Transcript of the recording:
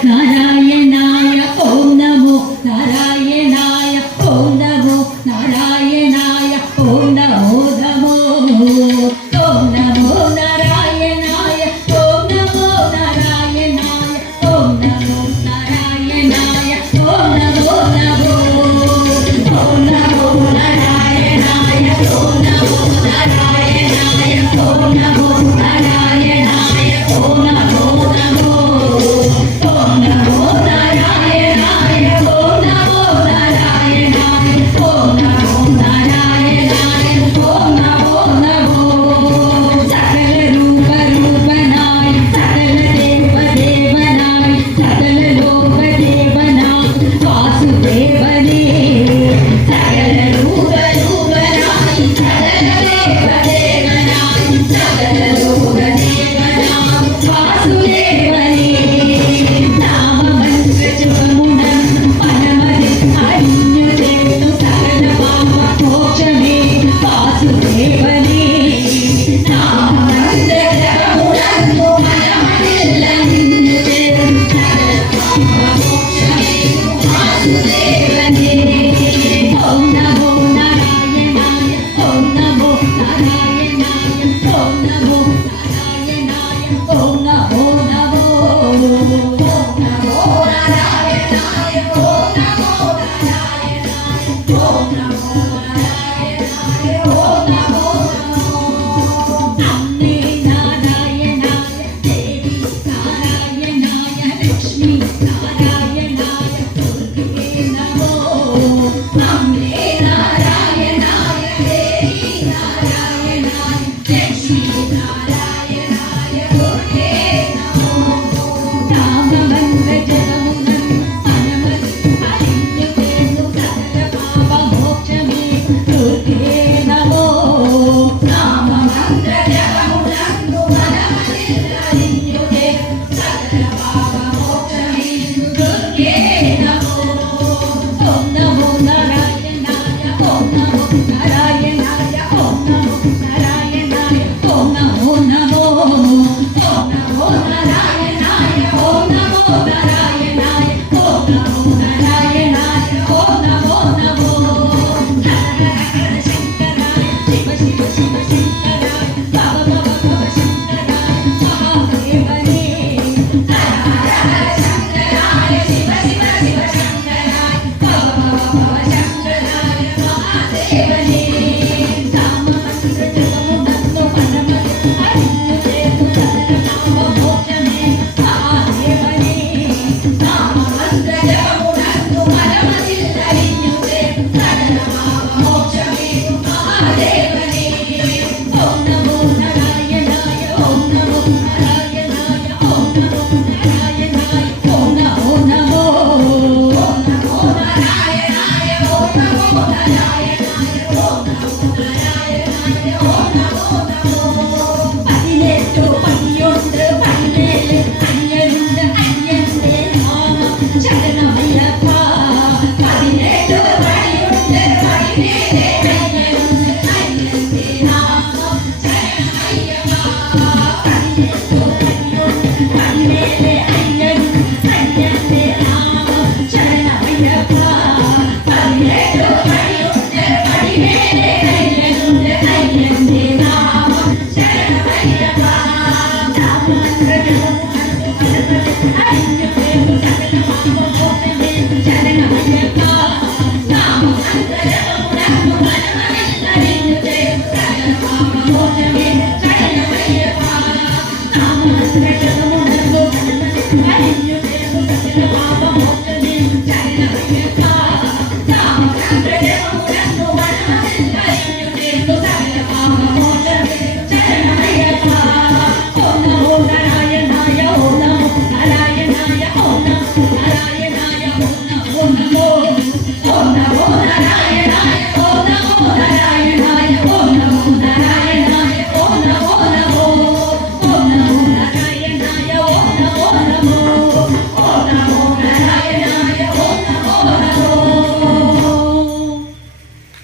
നാരായണായ ഓം നമോ നാരായണായ ഓം നമോ നാരായണായ ഓം നമോ നമോ ഓം നമോ നാരായണായ ഓം നമോ നാരായണായ ഓം നമോ നാരായണായ ഓം നമോ നമോ ഓം നമോ നാരായണായ ഓം നമോ നാരായണായ ഓം നമോ നാരായണായ ഓം നമോ നമോ ഓം നമോ നാരായണായ ഓം നമോ നാരായണായ ഓം നമോ നാരായണായ ഓം നമോ നമോ സകല രൂപരൂപനായി സകല ദേവദേവനായി സകല ലോകദേവനായി വാസുദേവനേ സകല രൂപരൂപനായി സകല ദേവദേവനായി സകല ലോകദേവനായി വാസുദേവനേ നാമമന്ത്രജപമുനം മനമതി അരിഞ്ഞു ചേർത്തു സകല പാപമോക്ഷമേ വാസുദേവനേ നാമമന്ത്രജപമുണർന്നു മനമതിൽ അരിഞ്ഞു ചേർത്തു സകല പാപമോക്ഷമേ വാസുദേവനേ ഓം നമോ നാരായണായ ഓം നമോ നാരായണായ ഓം നമോ നാരായണായ ഓം നമോ നമോ ഓം നമോ നാരായണായ ഓം നമോ നാരായണായ ഓം നമോ നാരായണായ ഓം നമോ നമോ അമ്മേ നാരായണായ ദേവി നാരായണായ ലക്ഷ്മി നാരായണായ ദുർഗേ നമോ അമ്മേ നാരായണായ ദേവി നാരായണായ ലക്ഷ്മി നാരായണായ ദുർഗേ നമോ നാമമന്ത്രജപമുനം മനമതി അരിഞ്ഞു ചേർന്നു സകല പാപമോക്ഷമേ ദുർഗേ നമോ നാമമന്ത്രജപമുണർന്നു മനമതിൽ അരിഞ്ഞു ചേർന്നു സകല പാപമോക്ഷമേ ദുർഗേ നമോ ഓം നമോ നാരായണായ ഓം നമോ നാരായണായ ഓം നമോ നാരായണായ ഓം നമോ നമോ ഓം നമോ നാരായണായ ഓം നമോ നാരായണായ ഓം നമോ നാരായണായ ഓം നമോ നമോ ഹര ഹര ശങ്കരായ ശിവ ശിവ ശിവ ശങ്കരായ ഭവ ഭവ ഭവ ശങ്കരായ മഹാദേവനേ ഹര ഹര ശങ്കരായ ശിവ ശിവ ശിവ ശങ്കരായ ഭവ ഭവ ഭവ ശങ്കരായ മഹാദേവനേ നാമമന്ത്രജപമുണർന്നു മനമതി അരിഞ്ഞു ചേർന്നു സകല പാപമോക്ഷമേ മഹാദേവനേ നാമമന്ത്രജപമുണർന്നു മനമതിൽ അരിഞ്ഞു ചേർന്നു സകല പാപമോക്ഷമേ മഹാദേവനേ ഓം നമോ നാരായണായ ഓം നമോ നാരായണായ ഓം നമോ നാരായണായ ഓം നമോ നമോ ഓം നമോ നാരായണായ ഓം നമോ നാരായണായ ഓം നമോ നാരായണായ ഓം നമോ നമോ 18 പടിയുണ്ട് പടിമേലെ അയ്യനുണ്ട് അയ്യന്റെ നാമം ശരണമയ്യപ്പ 18 പടിയുണ്ട് പടിമേലെ അയ്യനുണ്ട് അയ്യന്റെ നാമം ശരണമയ്യപ്പ 18 പടിയുണ്ട് പടിമേലെ അയ്യനുണ്ട് അയ്യന്റെ നാമം ശരണമയ്യപ്പ 18 പടിയുണ്ട് പടിമേലെ അയ്യനുണ്ട് അയ്യന്റെ നാമം ശരണമയ്യപ്പ നാമമന്ത്രജപമുണർന്നു മനമതി അരിഞ്ഞു ചേർന്നു സകല പാപമോക്ഷമേ